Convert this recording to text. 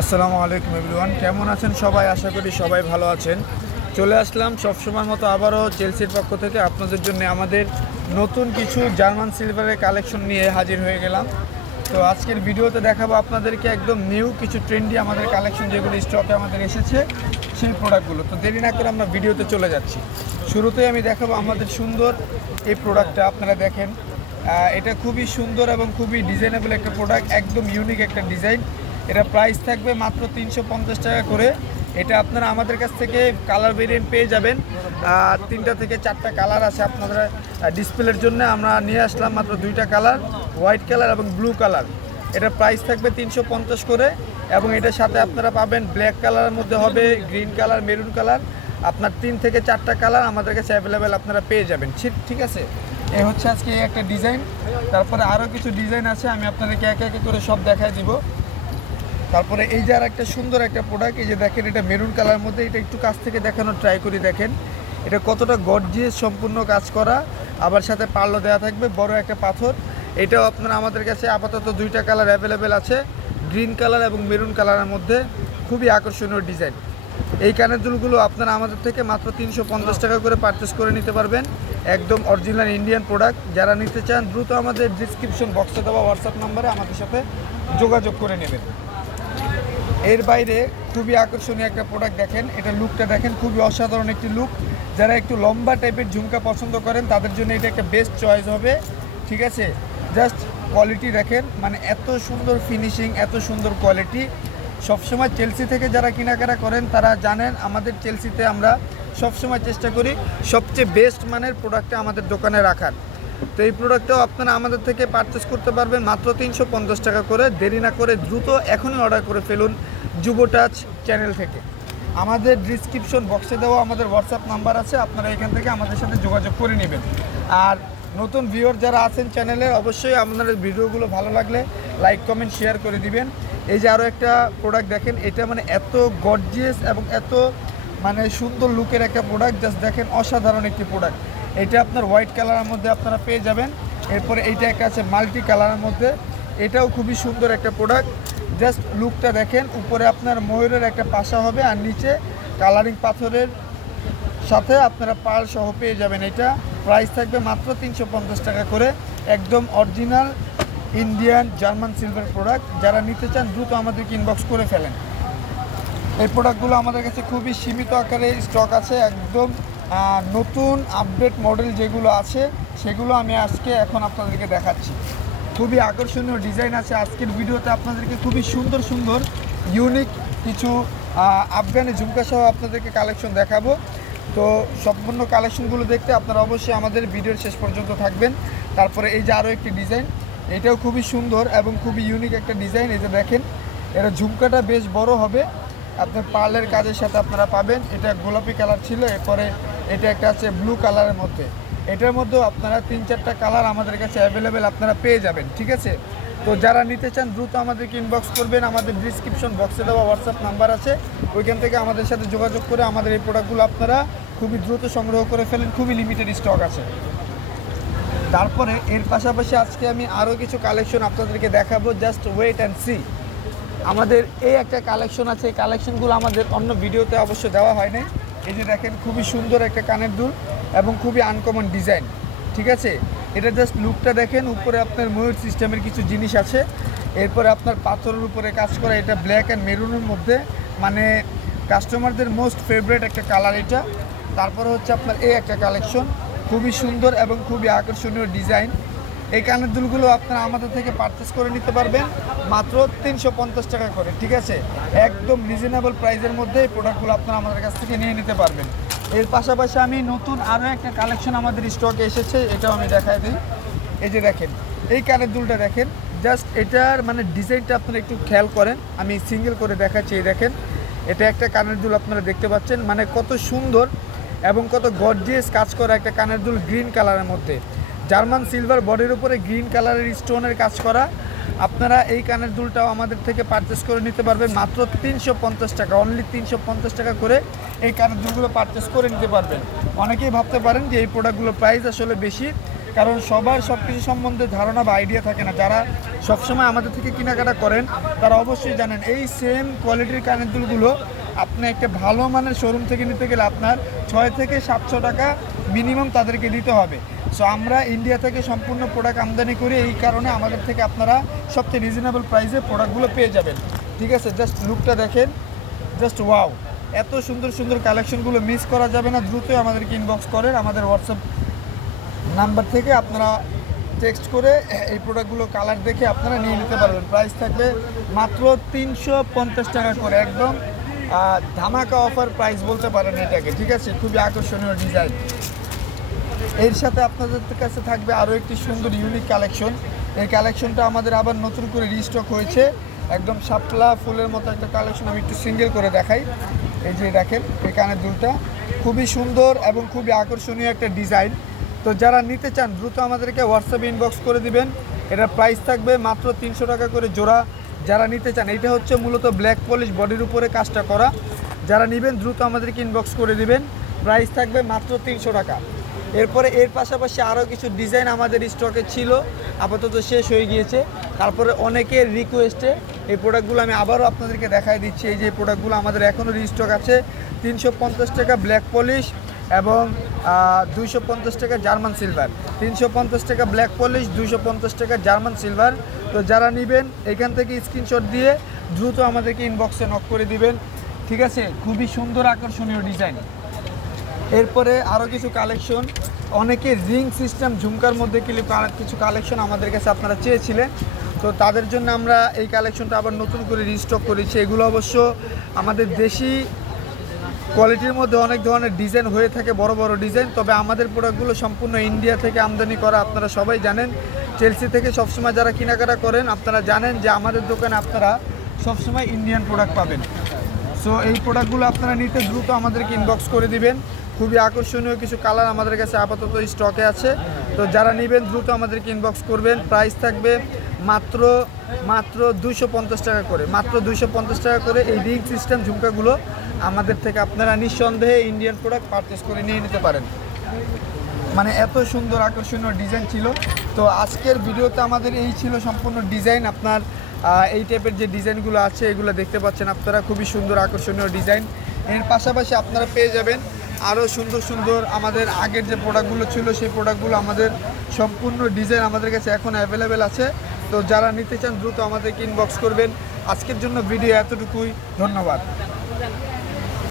আসসালামু আলাইকুম এভরিওয়ান। কেমন আছেন সবাই? আশা করি সবাই ভালো আছেন। চলে আসলাম সবসময় মতো আবারও চেলসির পক্ষ থেকে আপনাদের জন্য আমাদের নতুন কিছু জার্মান সিলভারের কালেকশন নিয়ে হাজির হয়ে গেলাম। তো আজকের ভিডিওতে দেখাবো আপনাদেরকে একদম নিউ কিছু ট্রেন্ডি আমাদের কালেকশন যেগুলো স্টকে আমাদের এসেছে, সেই প্রোডাক্টগুলো। তো দেরি না করে আমরা ভিডিওতে চলে যাচ্ছি। শুরুতেই আমি দেখাবো আমাদের সুন্দর এই প্রোডাক্টটা, আপনারা দেখেন। এটা খুবই সুন্দর এবং খুবই ডিজাইনেবল একটা প্রোডাক্ট, একদম ইউনিক একটা ডিজাইন। এটা প্রাইস থাকবে মাত্র তিনশো পঞ্চাশ টাকা করে। এটা আপনারা আমাদের কাছ থেকে কালার ভেরিয়েন্ট পেয়ে যাবেন। আর তিনটা থেকে চারটা কালার আছে আপনাদের ডিসপ্লের জন্য। আমরা নিয়ে আসলাম মাত্র দুইটা কালার হোয়াইট কালার এবং ব্লু কালার এটা প্রাইস থাকবে তিনশো পঞ্চাশ করে এবং এটার সাথে আপনারা পাবেন ব্ল্যাক কালারের মধ্যে হবে গ্রিন কালার মেরুন কালার আপনার তিন থেকে চারটা কালার আমাদের কাছে অ্যাভেলেবেল আপনারা পেয়ে যাবেন। ঠিক ঠিক আছে? এ হচ্ছে আজকে একটা ডিজাইন তারপরে আরও কিছু ডিজাইন আছে, আমি আপনাদেরকে একে একে করে সব দেখায় দিব। তারপরে এই যে আর একটা সুন্দর একটা প্রোডাক্ট এই যে দেখেন এটা মেরুন কালার মধ্যে, এটা একটু কাছ থেকে দেখানোর ট্রাই করি, দেখেন। এটা কতটা গর্জিয়াস সম্পূর্ণ কাজ করা। আবার সাথে পাল্লো দেওয়া থাকবে, বড় একটা পাথর। এটাও আপনারা আমাদের কাছে আপাতত দুইটা কালার অ্যাভেলেবেল আছে গ্রিন কালার এবং মেরুন কালারের মধ্যে। খুবই আকর্ষণীয় ডিজাইন এই কানের দুলগুলো আপনারা আমাদের থেকে মাত্র তিনশো পঞ্চাশ টাকা করে পারচেস করে নিতে পারবেন। একদম অরিজিনাল ইন্ডিয়ান প্রোডাক্ট যারা নিতে চান, দ্রুত আমাদের ডিসক্রিপশন বক্সে দেওয়া হোয়াটসঅ্যাপ নাম্বারে আমাদের সাথে যোগাযোগ করে নেবেন। এর বাইরে খুবই আকর্ষণীয় একটা প্রোডাক্ট দেখেন। এটা লুকটা দেখেন, খুবই অসাধারণ একটি লুক যারা একটু লম্বা টাইপের ঝুমকা পছন্দ করেন, তাদের জন্য এটা একটা বেস্ট চয়েস হবে। ঠিক আছে? জাস্ট কোয়ালিটি দেখেন মানে এত সুন্দর ফিনিশিং এত সুন্দর কোয়ালিটি সবসময় চেলসি থেকে যারা কেনাকাটা করেন, তারা জানেন আমাদের চেলসিতে আমরা সবসময় চেষ্টা করি সবচেয়ে বেস্ট মানের প্রোডাক্টটা আমাদের দোকানে রাখার। তো এই প্রোডাক্টটাও আপনারা আমাদের থেকে পারচেস করতে পারবেন মাত্র তিনশো পঞ্চাশ টাকা করে। দেরি না করে দ্রুত এখনই অর্ডার করে ফেলুন যুব টাচ চ্যানেল থেকে। আমাদের ডিসক্রিপশন বক্সে দেওয়া আমাদের হোয়াটসঅ্যাপ নাম্বার আছে, আপনারা এখান থেকে আমাদের সাথে যোগাযোগ করে নেবেন। আর নতুন ভিউয়ার যারা আছেন চ্যানেলে অবশ্যই আপনাদের ভিডিওগুলো ভালো লাগলে লাইক কমেন্ট শেয়ার করে দিবেন। এই যে আরও একটা প্রোডাক্ট দেখেন, এটা মানে এত গর্জিয়াস এবং এত মানে সুন্দর লুকের একটা প্রোডাক্ট জাস্ট দেখেন অসাধারণ একটি প্রোডাক্ট এটা আপনার হোয়াইট কালারের মধ্যে আপনারা পেয়ে যাবেন। এরপরে এইটা একটা আছে মাল্টি কালারের মধ্যে। এটাও খুবই সুন্দর একটা প্রোডাক্ট জাস্ট লুকটা দেখেন, উপরে আপনার ময়ূরের একটা পাশা হবে আর নিচে কালারিং পাথরের সাথে আপনারা পাল সহ পেয়ে যাবেন এটা। প্রাইস থাকবে মাত্র তিনশো পঞ্চাশ টাকা করে। একদম original Indian German silver product যারা নিতে চান, দ্রুত আমাদেরকে ইনবক্স করে ফেলেন। এই প্রোডাক্টগুলো আমাদের কাছে খুবই সীমিত আকারে স্টক আছে, একদম নতুন আপডেট মডেল যেগুলো আছে, সেগুলো আমি আজকে এখন আপনাদেরকে দেখাচ্ছি। খুবই আকর্ষণীয় ডিজাইন আছে আজকের ভিডিওতে, আপনাদেরকে খুবই সুন্দর সুন্দর ইউনিক কিছু আফগানি ঝুমকা সহ আপনাদেরকে কালেকশন দেখাবো। তো সম্পূর্ণ কালেকশনগুলো দেখতে আপনারা অবশ্যই আমাদের ভিডিওর শেষ পর্যন্ত থাকবেন। তারপরে এই যে আরও একটি ডিজাইন এটাও খুবই সুন্দর এবং খুবই ইউনিক একটা ডিজাইন এই যে দেখেন এটা ঝুমকাটা বেশ বড় হবে। আপনার পার্লের কাজের সাথে আপনারা পাবেন। এটা গোলাপি কালার ছিল, এরপরে এটা একটা আছে ব্লু কালারের মধ্যে। এটার মধ্যেও আপনারা তিন চারটা কালার আমাদের কাছে অ্যাভেলেবেল আপনারা পেয়ে যাবেন, ঠিক আছে? তো যারা নিতে চান, দ্রুত আমাদেরকে ইনবক্স করবেন। আমাদের ডিসক্রিপশন বক্সে দেওয়া হোয়াটসঅ্যাপ নাম্বার আছে। ওইখান থেকে আমাদের সাথে যোগাযোগ করে আমাদের এই প্রোডাক্টগুলো আপনারা খুবই দ্রুত সংগ্রহ করে ফেলেন। খুবই লিমিটেড স্টক আছে। তারপরে এর পাশাপাশি আজকে আমি আরও কিছু কালেকশন আপনাদেরকে দেখাবো। জাস্ট ওয়েট অ্যান্ড সি আমাদের এই একটা কালেকশন আছে। এই কালেকশনগুলো আমাদের অন্য ভিডিওতে অবশ্য দেওয়া হয় নাই। এই যে দেখেন, খুবই সুন্দর একটা কানের দুল এবং খুবই আনকমন ডিজাইন ঠিক আছে? এটা জাস্ট লুকটা দেখেন, উপরে আপনার ময়ূর সিস্টেমের কিছু জিনিস আছে। এরপরে আপনার পাথরের উপরে কাজ করা এটা ব্ল্যাক অ্যান্ড মেরুনের মধ্যে। মানে কাস্টমারদের মোস্ট ফেভারেট একটা কালার এটা। তারপরে হচ্ছে আপনার এই একটা কালেকশন খুবই সুন্দর এবং খুবই আকর্ষণীয় ডিজাইন এই কানের দুলগুলো আপনারা আমাদের থেকে পারচেস করে নিতে পারবেন। মাত্র তিনশো পঞ্চাশ টাকা করে, ঠিক আছে? একদম রিজনেবল প্রাইসের মধ্যে এই প্রোডাক্টগুলো আপনারা আমাদের কাছ থেকে নিয়ে নিতে পারবেন। এর পাশাপাশি আমি নতুন আরও একটা কালেকশন আমাদের স্টকে এসেছে, এটাও আমি দেখাই দিই। এই যে দেখেন, এই কানের দুলটা দেখেন জাস্ট এটার মানে ডিজাইনটা আপনারা একটু খেয়াল করেন। আমি সিঙ্গেল করে দেখাচ্ছি, এই দেখেন। এটা একটা কানের দুল আপনারা দেখতে পাচ্ছেন মানে কত সুন্দর এবং কত গর্জিয়াস কাজ করা একটা কানের দুল গ্রিন কালারের মধ্যে। জার্মান সিলভার বডির উপরে গ্রিন কালারের স্টোনের কাজ করা। আপনারা এই কানের দুলটাও আমাদের থেকে পারচেস করে নিতে পারবেন। মাত্র তিনশো পঞ্চাশ টাকা অনলি তিনশো পঞ্চাশ টাকা করে এই কানের দুলগুলো পারচেস করে নিতে পারবেন। অনেকেই ভাবতে পারেন যে এই প্রোডাক্টগুলোর প্রাইস আসলে বেশি, কারণ সবার সব কিছু সম্বন্ধে ধারণা বা আইডিয়া থাকে না। যারা সবসময় আমাদের থেকে কেনাকাটা করেন, তারা অবশ্যই জানেন, এই সেম কোয়ালিটির কানের দুলগুলো আপনি একটা ভালো মানের শোরুম থেকে নিতে গেলে আপনার ছয় থেকে সাতশো টাকা মিনিমাম তাদেরকে দিতে হবে। সো আমরা ইন্ডিয়া থেকে সম্পূর্ণ প্রোডাক্ট আমদানি করি, এই কারণে আমাদের থেকে আপনারা সবচেয়ে রিজনেবল প্রাইসে প্রোডাক্টগুলো পেয়ে যাবেন। ঠিক আছে? জাস্ট লুকটা দেখেন। জাস্ট ওয়াও এত সুন্দর সুন্দর কালেকশনগুলো মিস করা যাবে না। দ্রুতই আমাদেরকে ইনবক্স করেন। আমাদের হোয়াটসঅ্যাপ নাম্বার থেকে আপনারা টেক্সট করে এই প্রোডাক্টগুলো কালার দেখে আপনারা নিয়ে নিতে পারবেন। প্রাইস থাকবে মাত্র তিনশো পঞ্চাশ টাকা করে। একদম ধামাকা অফার প্রাইস বলতে পারেন এটাকে। ঠিক আছে? খুবই আকর্ষণীয় ডিজাইন এর সাথে আপনাদের কাছে থাকবে আরও একটি সুন্দর ইউনিক কালেকশন এই কালেকশনটা আমাদের আবার নতুন করে রিস্টক হয়েছে। একদম শাপলা ফুলের মতো একটা কালেকশন আমি একটু সিঙ্গেল করে দেখাই। এই যে দেখেন, এই কানের দুলটা। খুবই সুন্দর এবং খুবই আকর্ষণীয় একটা ডিজাইন তো যারা নিতে চান, দ্রুত আমাদেরকে হোয়াটসঅ্যাপে ইনবক্স করে দিবেন। এটার প্রাইস থাকবে মাত্র তিনশো টাকা করে জোড়া। যারা নিতে চান এটা হচ্ছে মূলত ব্ল্যাক পলিশ বডির উপরে কাজটা করা। যারা নেবেন, দ্রুত আমাদেরকে ইনবক্স করে দিবেন। প্রাইস থাকবে মাত্র তিনশো টাকা। এরপরে এর পাশাপাশি আরও কিছু ডিজাইন আমাদের স্টকে ছিল, আপাতত শেষ হয়ে গিয়েছে। তারপরে অনেকের রিকোয়েস্টে এই প্রোডাক্টগুলো আমি আবারও আপনাদেরকে দেখাই দিচ্ছি। এই যে প্রোডাক্টগুলো আমাদের এখনও রিস্টক আছে। তিনশো পঞ্চাশ টাকা ব্ল্যাক পলিশ এবং দুইশো পঞ্চাশ টাকা জার্মান সিলভার তিনশো পঞ্চাশ টাকা ব্ল্যাক পলিশ দুইশো পঞ্চাশ টাকা জার্মান সিলভার তো যারা নেবেন, এখান থেকে স্ক্রিনশট দিয়ে দ্রুত আমাদেরকে ইনবক্সে নক করে দিবেন। ঠিক আছে? খুবই সুন্দর আকর্ষণীয় ডিজাইন এরপরে আরও কিছু কালেকশন অনেকে রিং সিস্টেম ঝুমকার মধ্যে কিছু কালেকশন আমাদের কাছে আপনারা চেয়েছিলেন। তো তাদের জন্য আমরা এই কালেকশনটা আবার নতুন করে রিস্টক করেছি। এগুলো অবশ্য আমাদের দেশি কোয়ালিটির মধ্যে অনেক ধরনের ডিজাইন হয়ে থাকে, বড় বড় ডিজাইন তবে আমাদের প্রোডাক্টগুলো সম্পূর্ণ ইন্ডিয়া থেকে আমদানি করা আপনারা সবাই জানেন। চেলসি থেকে সবসময় যারা কেনাকাটা করেন, আপনারা জানেন যে আমাদের দোকানে আপনারা সবসময় ইন্ডিয়ান প্রোডাক্ট পাবেন। সো এই প্রোডাক্টগুলো আপনারা নিতে দ্রুত আমাদেরকে ইনবক্স করে দিবেন। খুবই আকর্ষণীয় কিছু কালার আমাদের কাছে আপাতত স্টকে আছে। তো যারা নেবেন, দ্রুত আমাদেরকে ইনবক্স করবেন। প্রাইস থাকবে মাত্র মাত্র পঞ্চাশ টাকা করে। মাত্র পঞ্চাশ টাকা করে এই রিং সিস্টেম ঝুমকাগুলো আমাদের থেকে আপনারা নিঃসন্দেহে ইন্ডিয়ান প্রোডাক্ট পারচেস করে নিয়ে নিতে পারেন। মানে এত সুন্দর আকর্ষণীয় ডিজাইন ছিল। তো আজকের ভিডিওতে আমাদের এই ছিল সম্পূর্ণ ডিজাইন আপনার এই টাইপের যে ডিজাইনগুলো আছে, এগুলো দেখতে পাচ্ছেন আপনারা। খুবই সুন্দর, আকর্ষণীয় ডিজাইন এর পাশাপাশি আপনারা পেয়ে যাবেন আরও সুন্দর সুন্দর আমাদের আগের যে প্রোডাক্টগুলো ছিল, সেই প্রোডাক্টগুলো আমাদের সম্পূর্ণ ডিজাইন আমাদের কাছে এখন অ্যাভেলেবেল আছে। তো যারা নিতে চান, দ্রুত আমাদেরকে ইনবক্স করবেন। আজকের জন্য ভিডিও এতটুকুই। ধন্যবাদ।